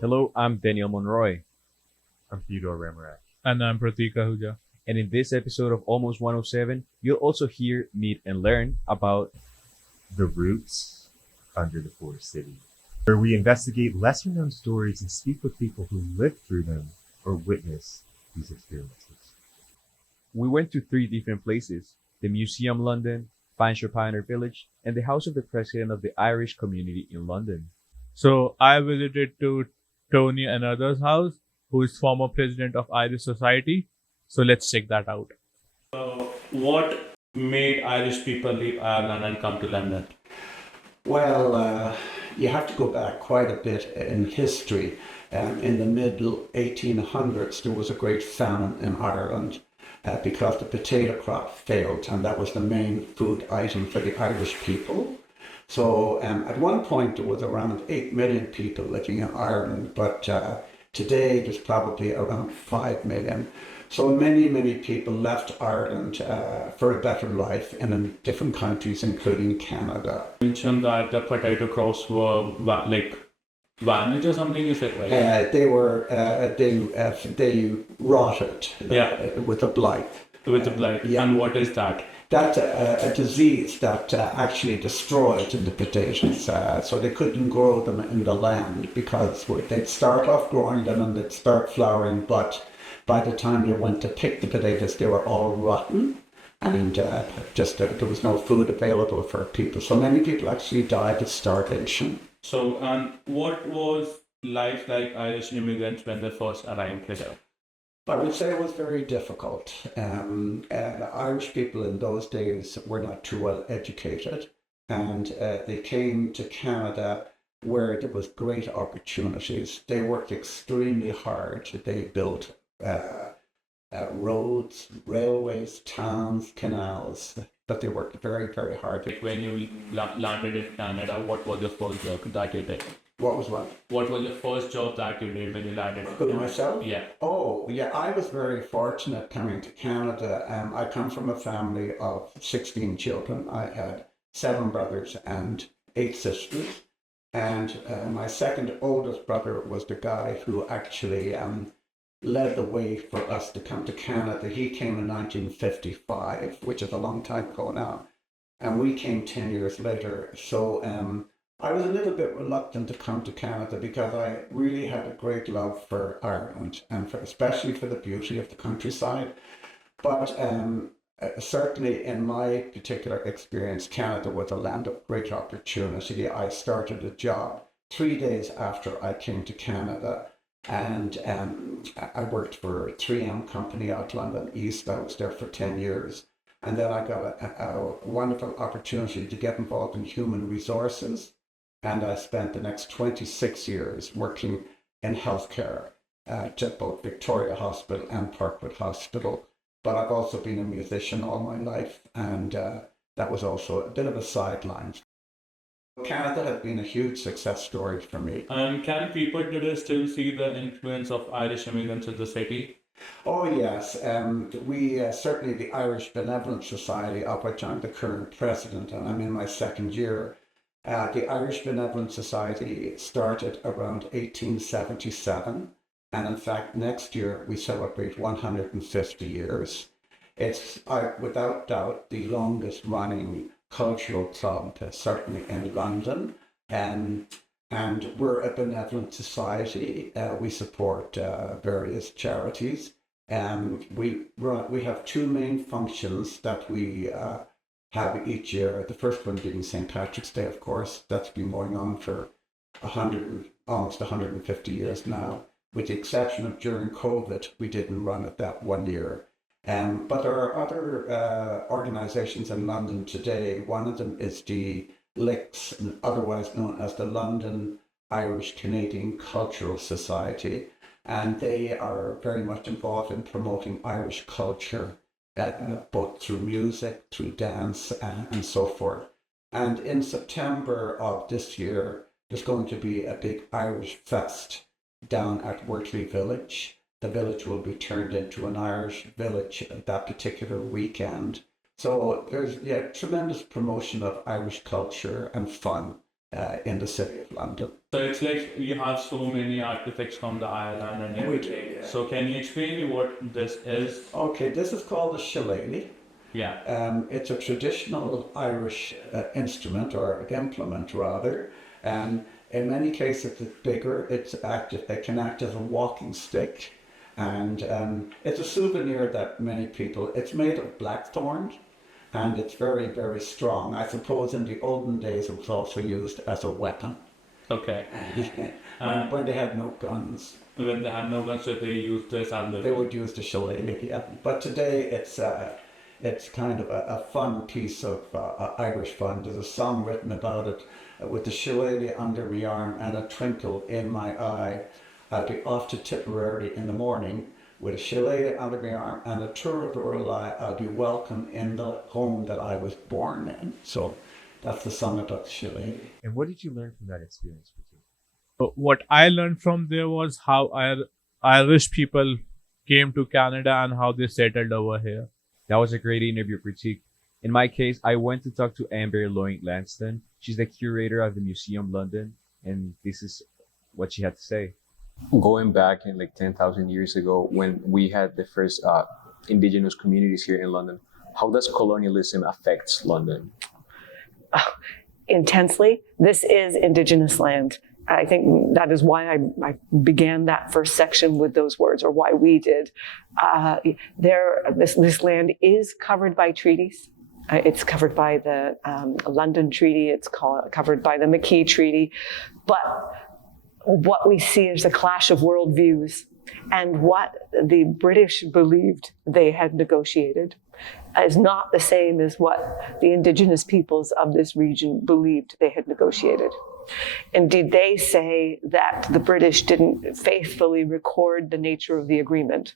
Hello, I'm Daniel Monroy. I'm Theodore Remarak. And I'm Pratik Ahuja. And in this episode of Almost 107, you'll also hear, meet, and learn about The Roots Under the Forest City, where we investigate lesser known stories and speak with people who lived through them or witnessed these experiences. we went to three different places: the Museum London, Fanshawe Pioneer Village, and the House of the President of the Irish Community in London. So I visited to Tony Another's house, who is former president of Irish Society. So let's check that out. What made Irish people leave Ireland and come to London? Well, you have to go back quite a bit in history. In the middle 1800s, there was a great famine in Ireland because the potato crop failed, and that was the main food item for the Irish people. So at one point, there was around 8 million people living in Ireland, but today there's probably around 5 million. So many people left Ireland for a better life in different countries, including Canada. You mentioned that the potato crops were like vanished or something, you said, right? They rotted with a blight. With the blight. Yeah. And what is that? That's a disease that actually destroyed the potatoes. So they couldn't grow them in the land because they'd start off growing them and they'd start flowering, but by the time you went to pick the potatoes, they were all rotten, and there was no food available for people. So many people actually died of starvation. So, and what was life like Irish immigrants when they first arrived here? I would say it was very difficult. Irish people in those days were not too well educated, and they came to Canada where there was great opportunities. They worked extremely hard. They built roads, railways, towns, canals, but they worked very hard. When you landed in Canada, what was your first job that you did? What was what? What was your first job that you did when you landed? Who, myself? Yeah. Oh, yeah, I was very fortunate coming to Canada. I come from a family of 16 children. I had 7 brothers and 8 sisters. And my second oldest brother was the guy who actually led the way for us to come to Canada. He came in 1955, which is a long time ago now. And we came 10 years later. So I was a little bit reluctant to come to Canada because I really had a great love for Ireland and especially for the beauty of the countryside. But certainly in my particular experience, Canada was a land of great opportunity. I started a job 3 days after I came to Canada, and I worked for a 3M company out London East. I was there for 10 years. And then I got a wonderful opportunity to get involved in human resources. And I spent the next 26 years working in healthcare at both Victoria Hospital and Parkwood Hospital. But I've also been a musician all my life, and that was also a bit of a sideline. Canada has been a huge success story for me. And can people today still see the influence of Irish immigrants in the city? Oh yes, we certainly the Irish Benevolent Society, of which I'm the current president, and I'm in my second year. The Irish Benevolent Society started around 1877, and in fact next year we celebrate 150 years. It's without doubt the longest running cultural club, certainly in London, and we're a benevolent society. We support various charities, and we have 2 main functions that we have each year. The first one being St. Patrick's Day, of course. That's been going on for almost 150 years now. With the exception of during COVID, we didn't run it that one year. But there are other organizations in London today. One of them is the LICS, otherwise known as the London Irish Canadian Cultural Society, and they are very much involved in promoting Irish culture, both through music, through dance, and so forth. And in September of this year, there's going to be a big Irish fest down at Wortley Village. The village will be turned into an Irish village that particular weekend. So there's tremendous promotion of Irish culture and fun in the city of London. So it's like you have so many artifacts from the island and everything. So can you explain me what this is? Okay, this is called the shillelagh. Yeah. It's a traditional Irish instrument, or implement rather. In many cases, it's bigger. It can act as a walking stick, and it's a souvenir that many people. It's made of blackthorn, and it's very, very strong. I suppose in the olden days it was also used as a weapon. Okay. When they had no guns. When they had no guns, so they used this and They would use the shillelagh, yeah. But today it's kind of a fun piece of Irish fun. There's a song written about it, with the shillelagh under my arm and a twinkle in my eye. I'll be off to Tipperary in the morning with a shillelagh under my arm and a Turradura lie. I'll be welcome in the home that I was born in. So that's the song about the shillelagh. And what did you learn from that experience, Pratik? But what I learned from there was how Irish people came to Canada and how they settled over here. That was a great interview, Pratik. In my case, I went to talk to Amber Lloyd Lanston. She's the curator of the Museum London, and this is what she had to say. Going back in like 10,000 years ago, when we had the first indigenous communities here in London, how does colonialism affect London? Intensely. This is Indigenous land. I think that is why I began that first section with those words, or why we did. This land is covered by treaties. It's covered by the London Treaty. It's covered by the McKee Treaty. But what we see is a clash of worldviews, and what the British believed they had negotiated is not the same as what the Indigenous peoples of this region believed they had negotiated. Indeed, they say that the British didn't faithfully record the nature of the agreement.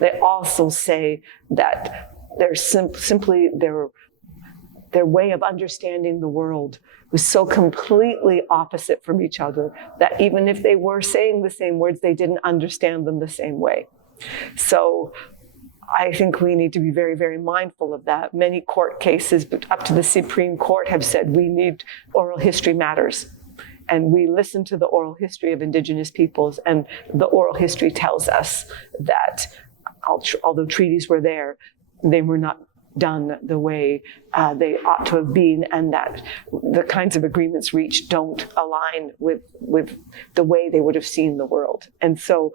They also say that simply their way of understanding the world was so completely opposite from each other that even if they were saying the same words, they didn't understand them the same way. So I think we need to be very, very mindful of that. Many court cases, but up to the Supreme Court, have said we need oral history matters. And we listen to the oral history of Indigenous peoples, and the oral history tells us that although treaties were there, they were not done the way they ought to have been, and that the kinds of agreements reached don't align with the way they would have seen the world. And so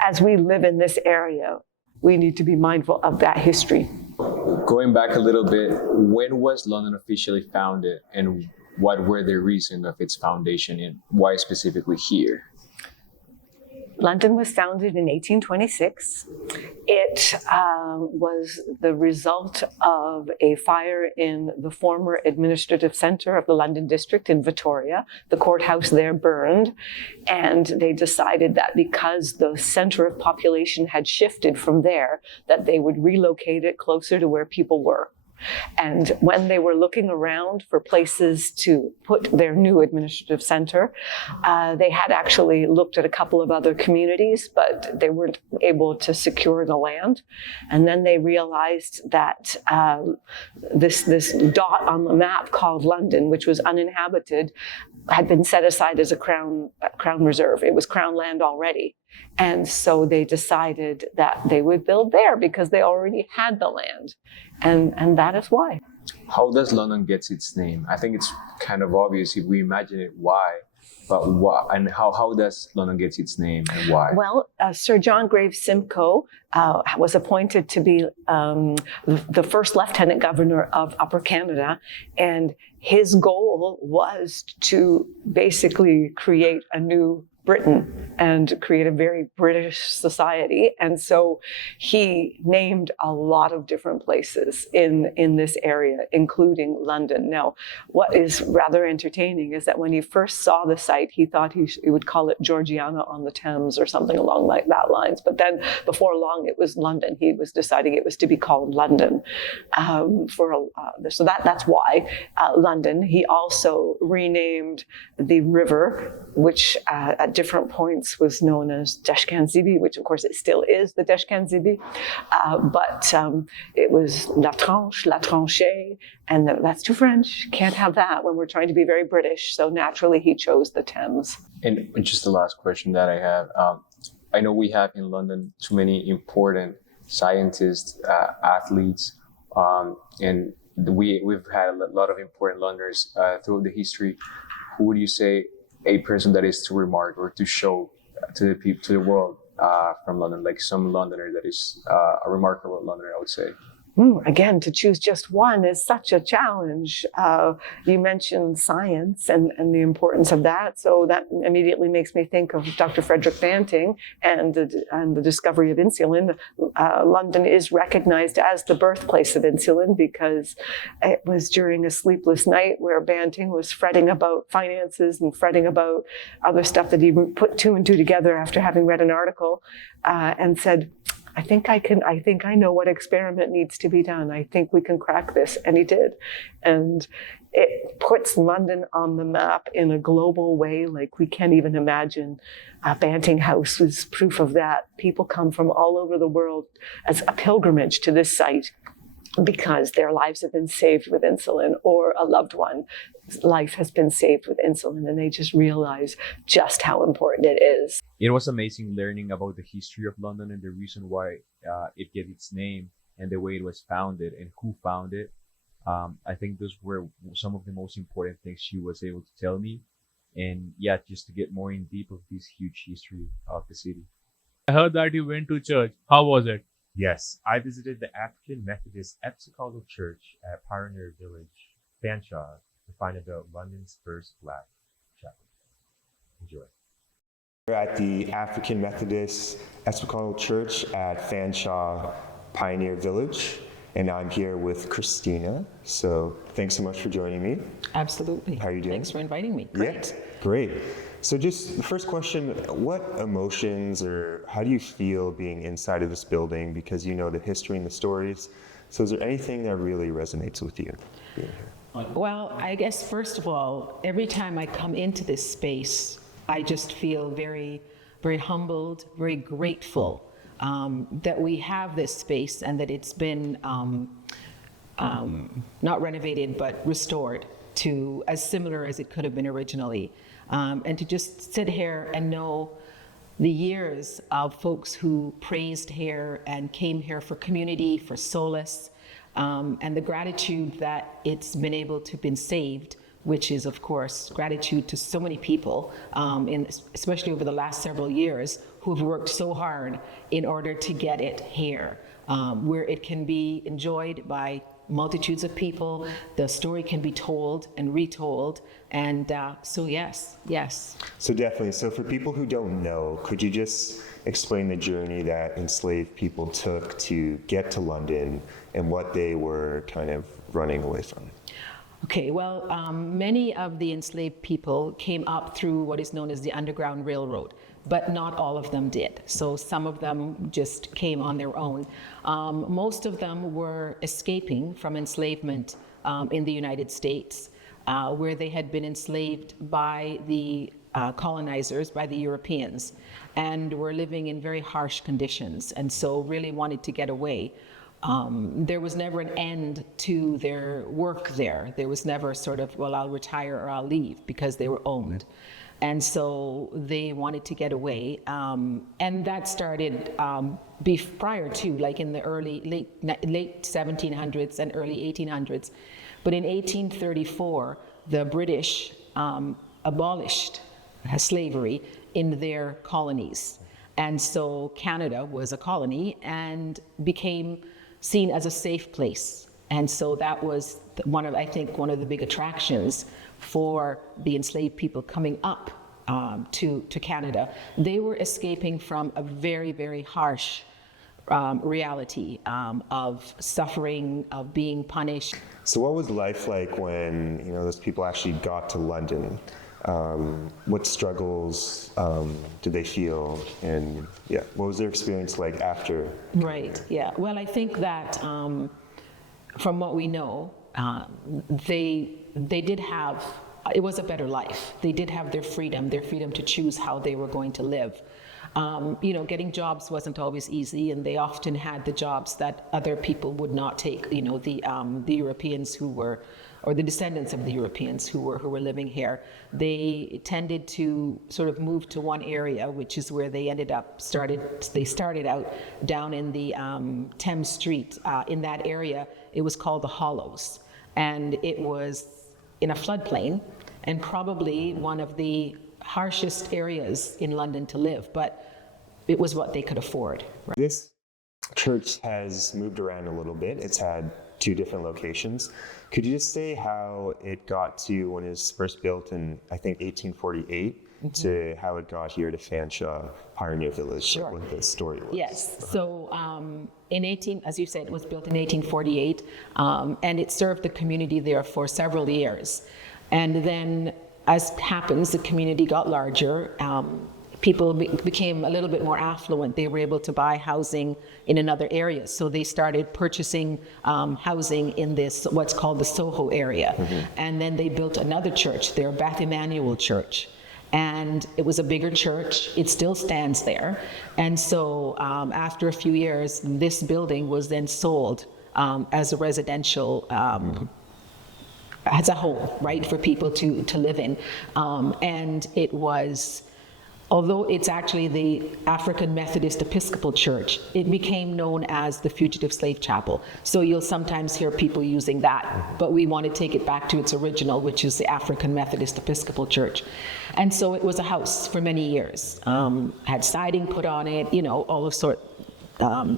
as we live in this area, we need to be mindful of that history. Going back a little bit, when was London officially founded, and what were the reasons of its foundation, and why specifically here? London was founded in 1826. It was the result of a fire in the former administrative centre of the London district in Victoria. The courthouse there burned, and they decided that because the centre of population had shifted from there, that they would relocate it closer to where people were. And when they were looking around for places to put their new administrative center, they had actually looked at a couple of other communities, but they weren't able to secure the land. And then they realized that this dot on the map called London, which was uninhabited, had been set aside as a crown reserve. It was crown land already. And so they decided that they would build there because they already had the land. And that is why. How does London get its name? I think it's kind of obvious if we imagine it why, but why, and how does London get its name and why? Well, Sir John Graves Simcoe was appointed to be the first Lieutenant Governor of Upper Canada, and his goal was to basically create a new Britain and create a very British society. And so he named a lot of different places in this area, including London. Now, what is rather entertaining is that when he first saw the site, he thought he would call it Georgiana on the Thames or something along like that lines. But then before long, it was London. He was deciding it was to be called London. So that's why London. He also renamed the river, which at different points was known as Deshkan Zibi, which of course it still is the Deshkan Zibi, but it was La Tranche, La Tranchée, and that's too French. Can't have that when we're trying to be very British. So naturally he chose the Thames. And just the last question that I have, I know we have in London too many important scientists, athletes, and we've had a lot of important Londoners throughout the history. Who would you say a person that is to remark or to show to the people, to the world from London, like some Londoner that is a remarkable Londoner, I would say? Again, to choose just one is such a challenge. You mentioned science and the importance of that. So that immediately makes me think of Dr. Frederick Banting and the discovery of insulin. London is recognized as the birthplace of insulin because it was during a sleepless night where Banting was fretting about finances and fretting about other stuff that he put two and two together after having read an article and said, I think I know what experiment needs to be done. I think we can crack this. And he did. And it puts London on the map in a global way like we can't even imagine. Banting House was proof of that. People come from all over the world as a pilgrimage to this site because their lives have been saved with insulin, or a loved one's life has been saved with insulin, and they just realize just how important it is. It was amazing learning about the history of London and the reason why it gave its name and the way it was founded and who founded it. I think those were some of the most important things she was able to tell me. And yeah, just to get more in deep of this huge history of the city. I heard that you went to church. How was it? Yes, I visited the African Methodist Episcopal Church at Pioneer Village, Fanshawe, to find out London's first Black chapel. Enjoy. We're at the African Methodist Episcopal Church at Fanshawe, Pioneer Village, and I'm here with Christina. So thanks so much for joining me. Absolutely. How are you doing? Thanks for inviting me. Great. Yeah, great. So just the first question, what emotions or how do you feel being inside of this building? Because you know the history and the stories. So is there anything that really resonates with you being here? Well, I guess first of all, every time I come into this space, I just feel very, very humbled, very grateful that we have this space and that it's been not renovated, but restored to as similar as it could have been originally. And to just sit here and know the years of folks who praised here and came here for community, for solace, and the gratitude that it's been able to been saved, which is, of course, gratitude to so many people, especially over the last several years, who have worked so hard in order to get it here, where it can be enjoyed by multitudes of people. The story can be told and retold. And so yes. So definitely. So for people who don't know, could you just explain the journey that enslaved people took to get to London and what they were kind of running away from? Okay, well, many of the enslaved people came up through what is known as the Underground Railroad, but not all of them did. So some of them just came on their own. Most of them were escaping from enslavement in the United States, where they had been enslaved by the colonizers, by the Europeans, and were living in very harsh conditions, and so really wanted to get away. There was never an end to their work there. There was never sort of, well, I'll retire or I'll leave, because they were owned. And so they wanted to get away. And that started prior to, like in the late 1700s and early 1800s. But in 1834, the British abolished slavery in their colonies. And so Canada was a colony and became seen as a safe place. And so that was one of the big attractions for the enslaved people coming up to Canada. They were escaping from a very, very harsh reality of suffering, of being punished. So what was life like when those people actually got to London? What struggles did they feel, and what was their experience like after? Right. Yeah. Well, I think that from what we know, they did have it was a better life. They did have their freedom to choose how they were going to live. Getting jobs wasn't always easy, and they often had the jobs that other people would not take. The Europeans who were, or the descendants of the Europeans who were living here, they tended to sort of move to one area, which is where they They started out down in the Thames Street. In that area, it was called the Hollows, and it was in a floodplain, and probably one of the harshest areas in London to live, but it was what they could afford. Right? This church has moved around a little bit. It's had 2 different locations. Could you just say how it got to when it was first built in, I think, 1848, to how it got here to Fanshawe Pioneer Village? Sure. What the story was? Yes. So as you said, it was built in 1848, and it served the community there for several years. And then, as happens, the community got larger. People became a little bit more affluent. They were able to buy housing in another area. So they started purchasing housing in this, what's called the Soho area. And then they built another church there, Beth Emmanuel Church. And it was a bigger church. It still stands there. And so after a few years, this building was then sold as a residential as a home, right, for people to live in. And it was, although it's actually the African Methodist Episcopal Church, it became known as the Fugitive Slave Chapel. So you'll sometimes hear people using that, but we want to take it back to its original, which is the African Methodist Episcopal Church. And so it was a house for many years. Had siding put on it, all of sort,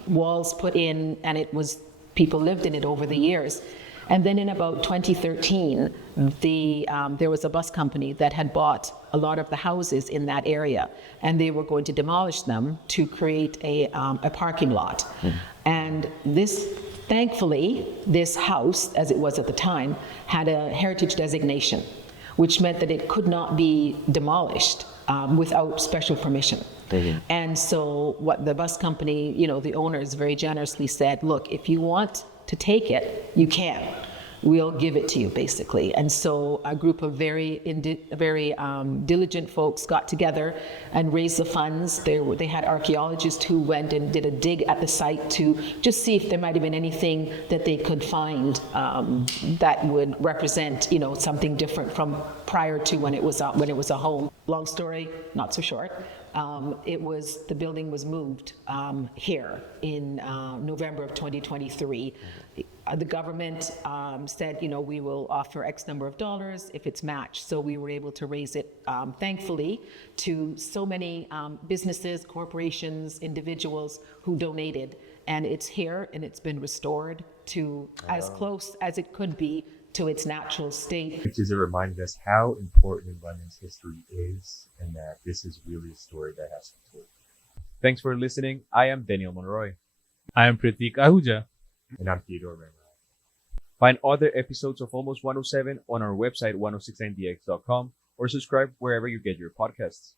walls put in, and it was, people lived in it over the years. And then in about 2013, there was a bus company that had bought a lot of the houses in that area, and they were going to demolish them to create a parking lot. And thankfully, this house, as it was at the time, had a heritage designation, which meant that it could not be demolished without special permission. And so what the bus company, the owners very generously said, look, if you want to take it, you can. We'll give it to you, basically. And so a group of very diligent folks got together and raised the funds. They had archaeologists who went and did a dig at the site to just see if there might have been anything that they could find that would represent, something different from prior to when it was a home. Long story, not so short. The building was moved here in November of 2023. The government said, we will offer X number of dollars if it's matched. So we were able to raise it, thankfully, to so many businesses, corporations, individuals who donated. And it's here, and it's been restored to as close as it could be to its natural state. Which is a reminder of us how important London's history is, and that this is really a story that has to be told. Thanks for listening. I am Daniel Monroy. I am Pratik Ahuja. And I'm Theodore Ramraj. Find other episodes of Almost 107 on our website, 106.9dx.com, or subscribe wherever you get your podcasts.